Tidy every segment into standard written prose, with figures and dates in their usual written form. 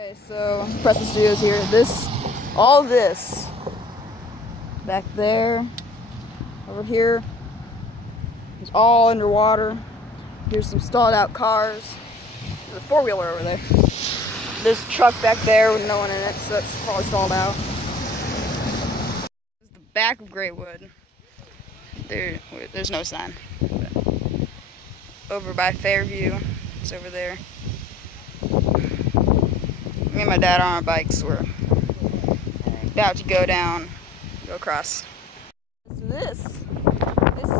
Okay, so Preston Studios here. All this, back there, over here, is all underwater. Here's some stalled out cars. There's a four-wheeler over there. There's a truck back there with no one in it, so that's probably stalled out. This is the back of Greatwood. There's no sign. But over by Fairview, it's over there. Me and my dad on our bikes, we're about to go across. So this is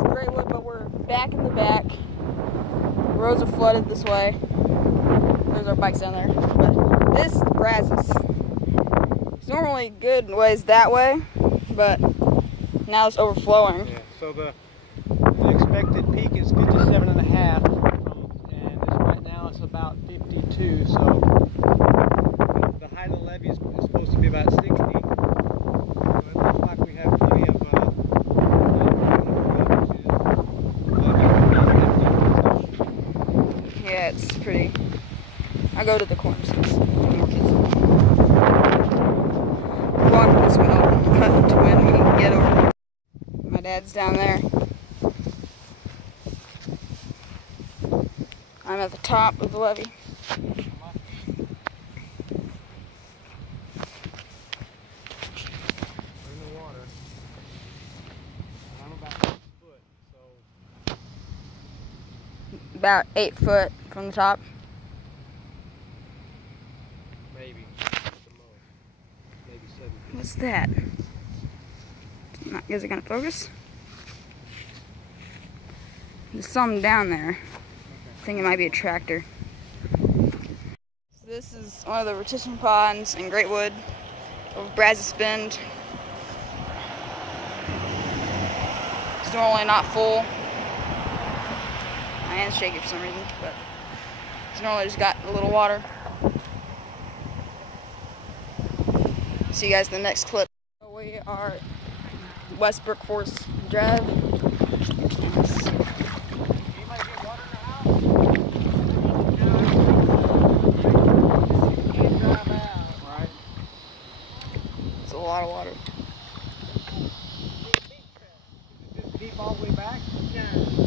Greatwood, but we're back in the back. Roads are flooded this way. There's our bikes down there. But this is the Brazos. It's normally good in ways that way, but now it's overflowing. Yeah, so the expected peak is 57.5, and right now it's about 52, so the height of the levee is supposed to be about 60. So it looks like we have plenty of yeah, it's pretty. I go to the corners. More kids. Walk this way, cut into when we can get over there. My dad's down there. I'm at the top of the levee. About 8 foot from the top. maybe at the most, maybe 7 feet. What's that? Is it gonna focus? There's something down there. I think it might be a tractor. So this is one of the retention ponds in Greatwood over Brazos Bend. It's normally not full. My hand's shaky for some reason, but it's normally just got a little water. See you guys in the next clip. We are at Westbrook Forest Drive. It's a lot of water. Is this deep all the way back? No,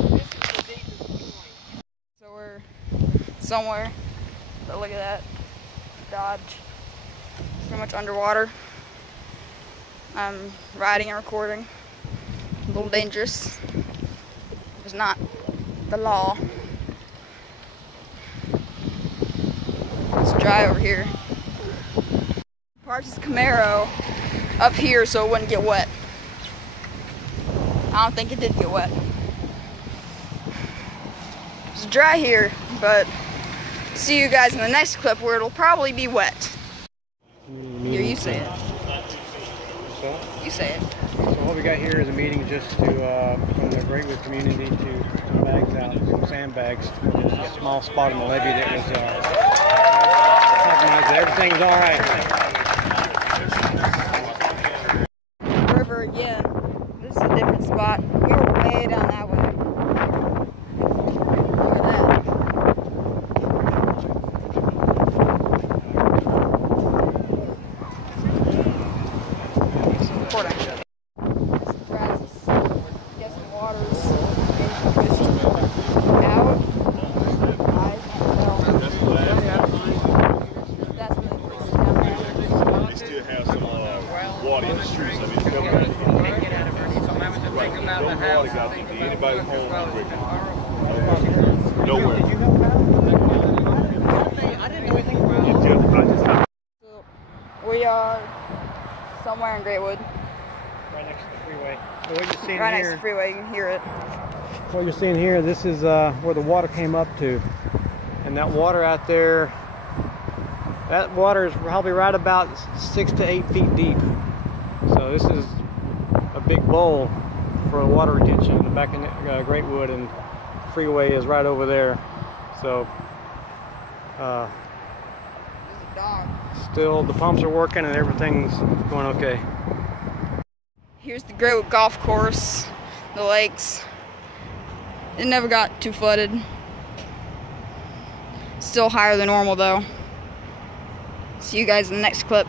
this is the deepest point. So we're somewhere, but look at that, Dodge, pretty much underwater. I'm riding and recording, a little dangerous. It's not the law. Let's drive over here. Parked his Camaro up here so it wouldn't get wet. I don't think it did get wet. It's dry here, but see you guys in the next clip where it'll probably be wet. Here, you say it. So? You say it. So what we got here is a meeting just to, from the Greatwood community to put bags out, some sandbags. Just a small spot in the levee that was, recognized that everything's alright. River again. This is a different spot. We were way down that way. Look at that. Anybody home? Nowhere. We are somewhere in Greatwood. Right next to the freeway. So what you're seeing right here, next to the freeway, you can hear it. what you're seeing here, this is where the water came up to. And that water out there, that water is probably right about 6 to 8 feet deep. So this is a big bowl for water retention back in Greatwood, and the freeway is right over there. So still the pumps are working and everything's going okay. Here's the Greatwood golf course, the lakes. It never got too flooded. Still higher than normal though. See you guys in the next clip.